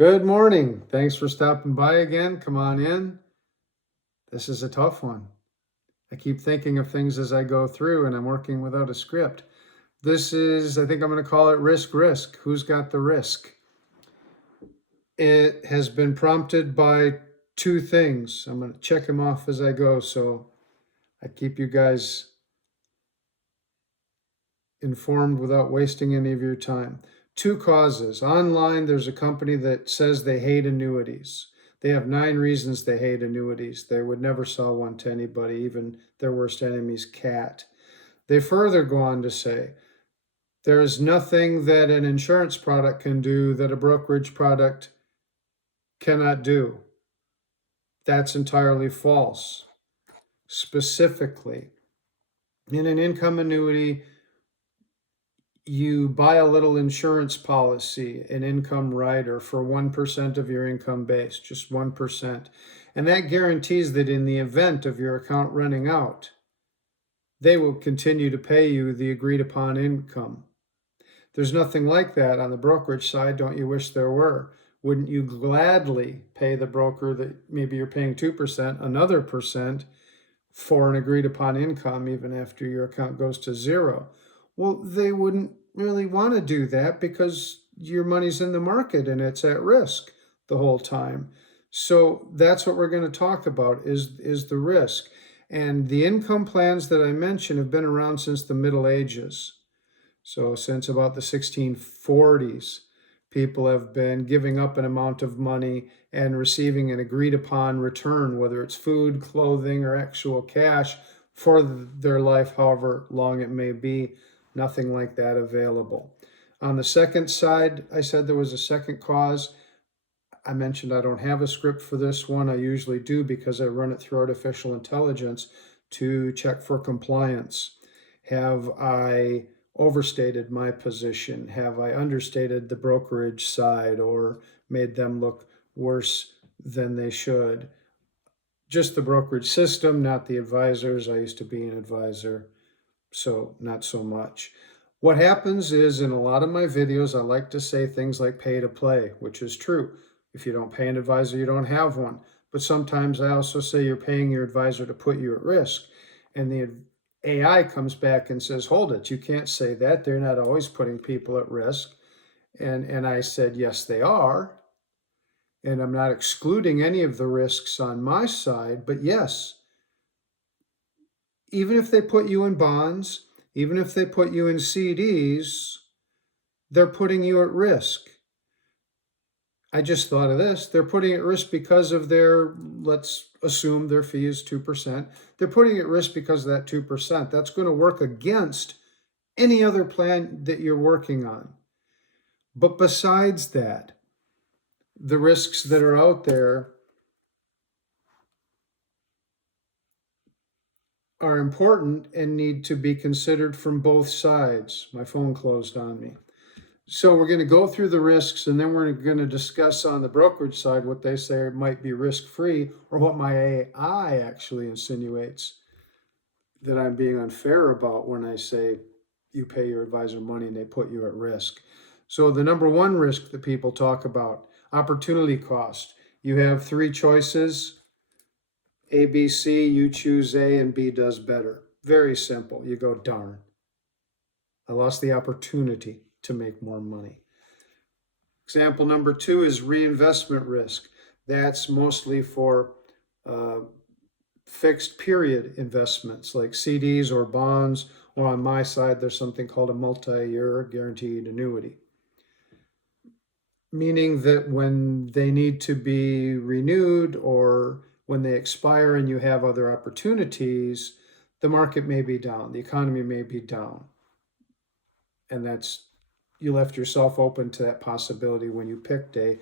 Good morning. Thanks for stopping by again. Come on in. This is a tough one. I keep thinking of things as I go through and I'm working without a script. This is, I think I'm going to call it risk. Who's got the risk? It has been prompted by two things. I'm going to check them off as I go so I keep you guys informed without wasting any of your time. Two causes. Online, there's a company that says they hate annuities. They have 9 reasons they hate annuities. They would never sell one to anybody, even their worst enemy's cat. They further go on to say, there is nothing that an insurance product can do that a brokerage product cannot do. That's entirely false. Specifically, in an income annuity, you buy a little insurance policy, an income rider for 1% of your income base, just 1%. And that guarantees that in the event of your account running out, they will continue to pay you the agreed upon income. There's nothing like that on the brokerage side. Don't you wish there were? Wouldn't you gladly pay the broker that maybe you're paying 2%, another percent for an agreed upon income even after your account goes to zero? Well, they wouldn't really want to do that because your money's in the market and it's at risk the whole time. So that's what we're going to talk about is the risk. And the income plans that I mentioned have been around since the Middle Ages. So since about the 1640s, people have been giving up an amount of money and receiving an agreed upon return, whether it's food, clothing, or actual cash for their life, however long it may be. Nothing like that available. On the second side, I said there was a second cause. I mentioned I don't have a script for this one. I usually do because I run it through artificial intelligence to check for compliance. Have I overstated my position? Have I understated the brokerage side or made them look worse than they should? Just the brokerage system, not the advisors. I used to be an advisor, so not so much. What happens is in a lot of my videos, I like to say things like pay to play, which is true. If you don't pay an advisor, you don't have one. But sometimes I also say you're paying your advisor to put you at risk. And the AI comes back and says, hold it, you can't say that. They're not always putting people at risk. And I said, yes, they are. And I'm not excluding any of the risks on my side, but yes, even if they put you in bonds, even if they put you in CDs, they're putting you at risk. I just thought of this. They're putting at risk because of their, let's assume their fee is 2%. They're putting at risk because of that 2%. That's going to work against any other plan that you're working on. But besides that, the risks that are out there are important and need to be considered from both sides. My phone closed on me. So we're going to go through the risks, and then we're going to discuss on the brokerage side what they say might be risk-free, or what my AI actually insinuates that I'm being unfair about when I say you pay your advisor money and they put you at risk. So the number one risk that people talk about, opportunity cost. You have 3 choices, A, B, C. You choose A and B does better. Very simple. You go, darn, I lost the opportunity to make more money. Example number 2 is reinvestment risk. That's mostly for fixed period investments like CDs or bonds, or on my side, there's something called a multi-year guaranteed annuity. Meaning that when they need to be renewed or when they expire and you have other opportunities, the market may be down, the economy may be down. And that's, you left yourself open to that possibility when you picked a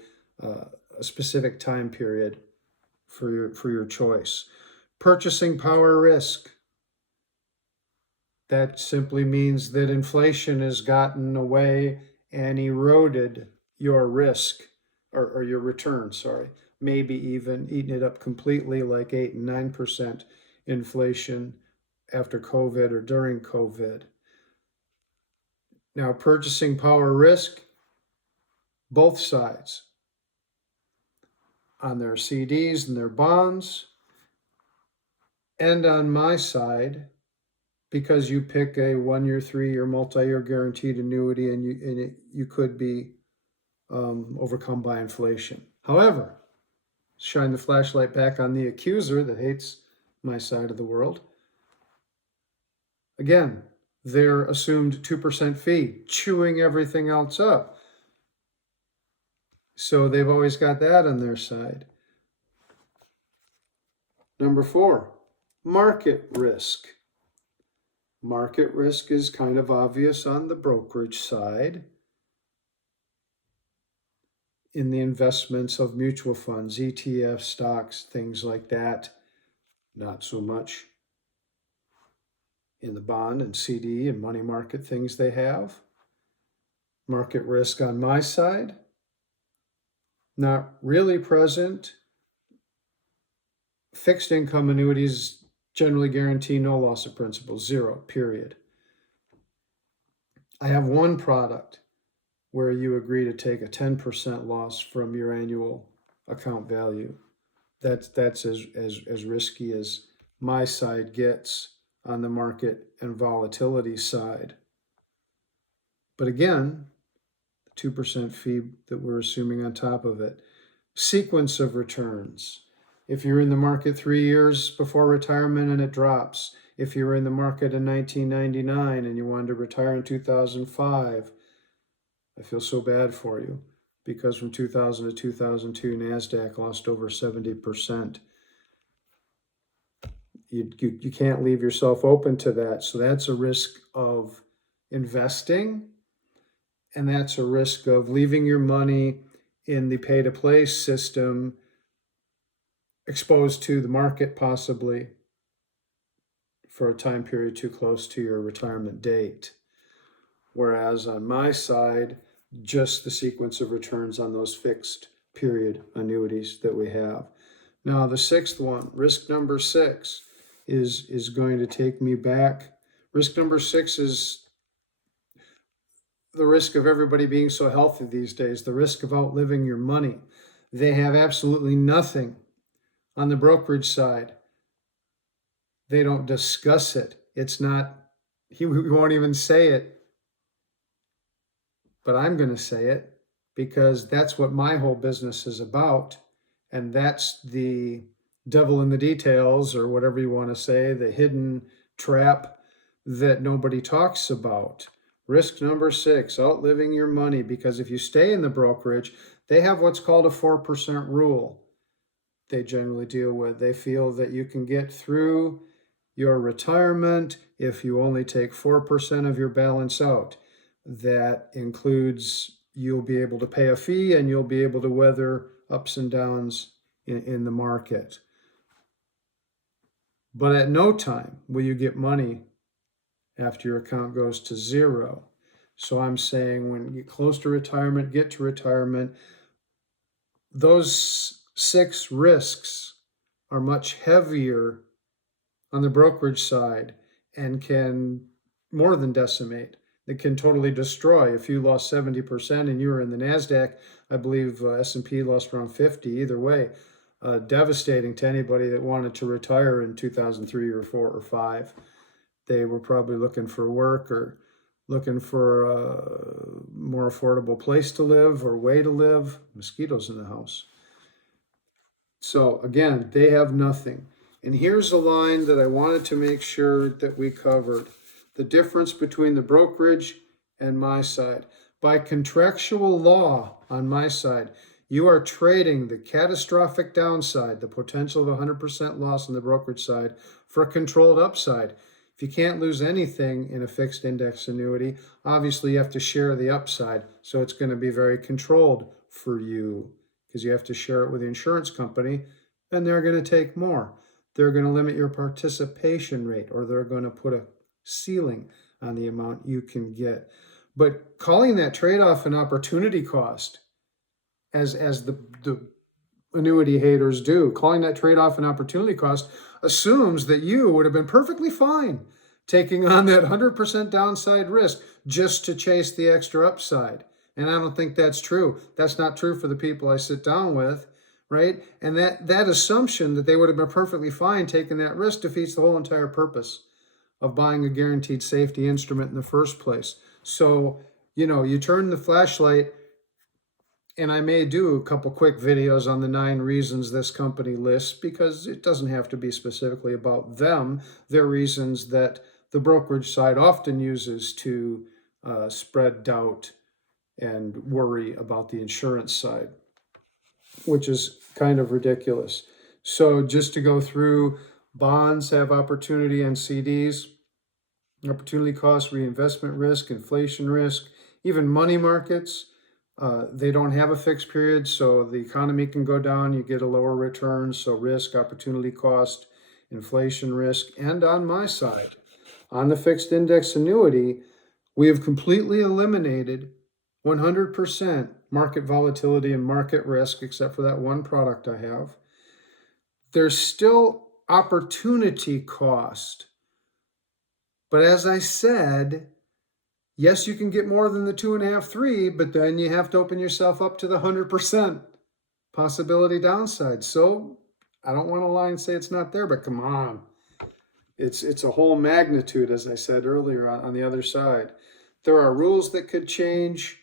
specific time period for your choice. Purchasing power risk. That simply means that inflation has gotten away and eroded your risk or your return, sorry. Maybe even eaten it up completely, like 8 and 9% inflation after COVID or during COVID. Now, purchasing power risk, both sides. on their CDs and their bonds. And on my side, because you pick a 1-year, 3-year, multi-year guaranteed annuity, and you could be overcome by inflation. However, shine the flashlight back on the accuser that hates my side of the world. Again, their assumed 2% fee, chewing everything else up. So they've always got that on their side. Number 4, market risk. Market risk is kind of obvious on the brokerage side. In the investments of mutual funds, ETFs, stocks, things like that, not so much in the bond and CD and money market things they have. Market risk on my side, not really present. Fixed income annuities generally guarantee no loss of principal, 0, period. I have one product where you agree to take a 10% loss from your annual account value. That's as risky as my side gets on the market and volatility side. But again, the 2% fee that we're assuming on top of it. Sequence of returns. If you're in the market 3 years before retirement and it drops, if you're in the market in 1999 and you wanted to retire in 2005, I feel so bad for you, because from 2000 to 2002, NASDAQ lost over 70%. You can't leave yourself open to that. So that's a risk of investing, and that's a risk of leaving your money in the pay-to-play system, exposed to the market possibly for a time period too close to your retirement date. Whereas on my side, just the sequence of returns on those fixed period annuities that we have. Now the 6th one, risk number 6, is going to take me back. Risk number 6 is the risk of everybody being so healthy these days, the risk of outliving your money. They have absolutely nothing on the brokerage side. They don't discuss it. It's not, he won't even say it. But I'm going to say it because that's what my whole business is about. And that's the devil in the details, or whatever you want to say, the hidden trap that nobody talks about. Risk number 6, outliving your money. Because if you stay in the brokerage, they have what's called a 4% rule they generally deal with. They feel that you can get through your retirement if you only take 4% of your balance out. That includes you'll be able to pay a fee and you'll be able to weather ups and downs in the market. But at no time will you get money after your account goes to 0. So I'm saying when you get close to retirement, get to retirement, those 6 risks are much heavier on the brokerage side and can more than decimate. It can totally destroy. If you lost 70% and you were in the NASDAQ, I believe S&P lost around 50. Either way, devastating to anybody that wanted to retire in 2003 or 4 or 5. They were probably looking for work or looking for a more affordable place to live or way to live. Mosquitoes in the house. So again, they have nothing. And here's a line that I wanted to make sure that we covered. The difference between the brokerage and my side. By contractual law on my side, you are trading the catastrophic downside, the potential of 100% loss on the brokerage side, for a controlled upside. If you can't lose anything in a fixed index annuity, obviously you have to share the upside. So it's going to be very controlled for you because you have to share it with the insurance company, and they're going to take more. They're going to limit your participation rate, or they're going to put a ceiling on the amount you can get. But calling that trade-off an opportunity cost, as the annuity haters do, calling that trade-off an opportunity cost assumes that you would have been perfectly fine taking on that 100% downside risk just to chase the extra upside. And I don't think that's true. That's not true for the people I sit down with. right? And that assumption that they would have been perfectly fine taking that risk defeats the whole entire purpose of buying a guaranteed safety instrument in the first place. So, you turn the flashlight, and I may do a couple quick videos on the 9 reasons this company lists, because it doesn't have to be specifically about them. They're reasons that the brokerage side often uses to spread doubt and worry about the insurance side, which is kind of ridiculous. So just to go through, bonds have opportunity and CDs, opportunity cost, reinvestment risk, inflation risk, even money markets. They don't have a fixed period, so the economy can go down, you get a lower return, so risk, opportunity cost, inflation risk. And on my side, on the fixed index annuity, we have completely eliminated 100% market volatility and market risk, except for that one product I have. There's still opportunity cost. But as I said, yes, you can get more than the 2.5, 3, but then you have to open yourself up to the 100% possibility downside. So I don't want to lie and say it's not there, but come on. It's a whole magnitude, as I said earlier, on the other side. There are rules that could change.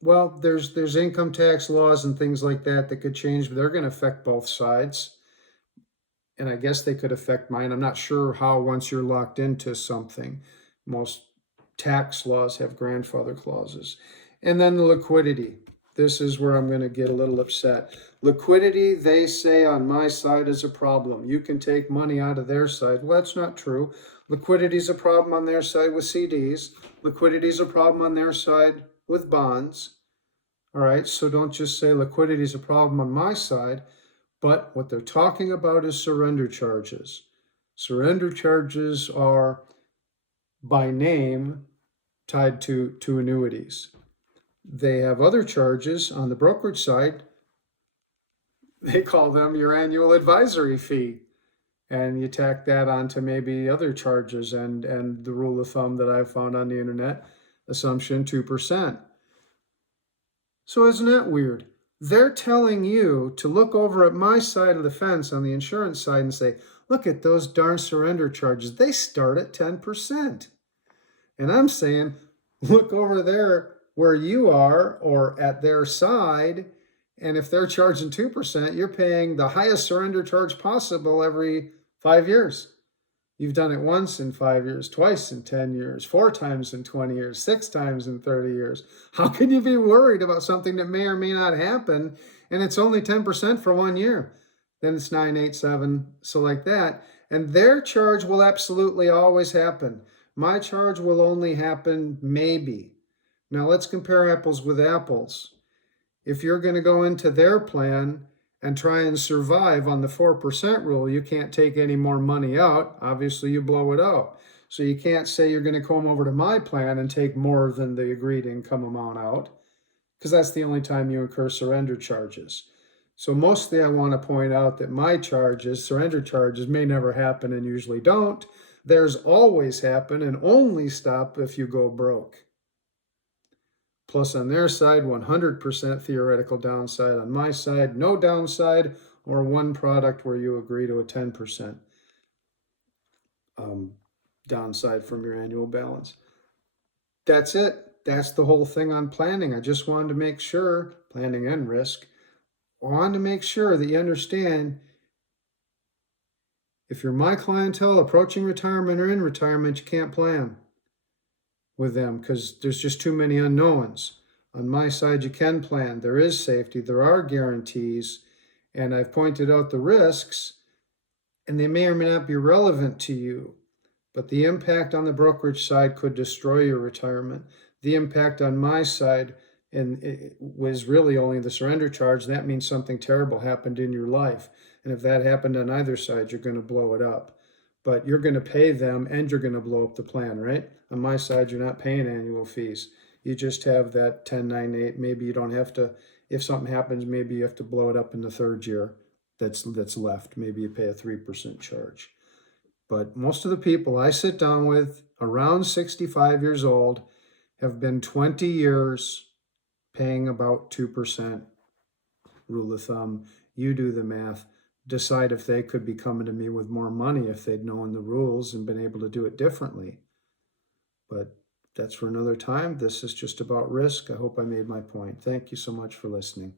There's income tax laws and things like that could change, but they're going to affect both sides. And I guess they could affect mine. I'm not sure how, once you're locked into something. Most tax laws have grandfather clauses. And then the liquidity. This is where I'm going to get a little upset. Liquidity, they say on my side, is a problem. You can take money out of their side. Well, that's not true. Liquidity is a problem on their side with CDs. Liquidity is a problem on their side with bonds. All right, so don't just say liquidity is a problem on my side. But what they're talking about is surrender charges. Surrender charges are, by name, tied to annuities. They have other charges on the brokerage side. They call them your annual advisory fee. And you tack that onto maybe other charges and the rule of thumb that I've found on the internet, assumption 2%. So isn't that weird? They're telling you to look over at my side of the fence on the insurance side and say, look at those darn surrender charges. They start at 10%. And I'm saying, look over there where you are or at their side. And if they're charging 2%, you're paying the highest surrender charge possible every 5 years. You've done it once in 5 years, twice in 10 years, 4 times in 20 years, 6 times in 30 years. How can you be worried about something that may or may not happen, and it's only 10% for 1 year? Then it's 9, 8, 7, so like that. And their charge will absolutely always happen. My charge will only happen maybe. Now let's compare apples with apples. If you're going to go into their plan and try and survive on the 4% rule, you can't take any more money out. Obviously, you blow it out. So you can't say you're going to come over to my plan and take more than the agreed income amount out, because that's the only time you incur surrender charges. So mostly I want to point out that my charges, surrender charges, may never happen and usually don't. Theirs always happen and only stop if you go broke. Plus on their side, 100% theoretical downside. On my side, no downside, or one product where you agree to a 10% downside from your annual balance. That's it. That's the whole thing on planning. I just wanted to make sure, planning and risk, I wanted to make sure that you understand, if you're my clientele approaching retirement or in retirement, you can't plan with them because there's just too many unknowns. On my side, you can plan. There is safety. There are guarantees. And I've pointed out the risks, and they may or may not be relevant to you. But the impact on the brokerage side could destroy your retirement. The impact on my side it was really only the surrender charge. That means something terrible happened in your life. And if that happened on either side, you're going to blow it up. But you're going to pay them and you're going to blow up the plan, right? On my side, you're not paying annual fees. You just have that 1098. Maybe you don't have to, if something happens, maybe you have to blow it up in the 3rd year that's left. Maybe you pay a 3% charge. But most of the people I sit down with around 65 years old have been 20 years paying about 2%, rule of thumb. You do the math. Decide if they could be coming to me with more money if they'd known the rules and been able to do it differently. But that's for another time. This is just about risk. I hope I made my point. Thank you so much for listening.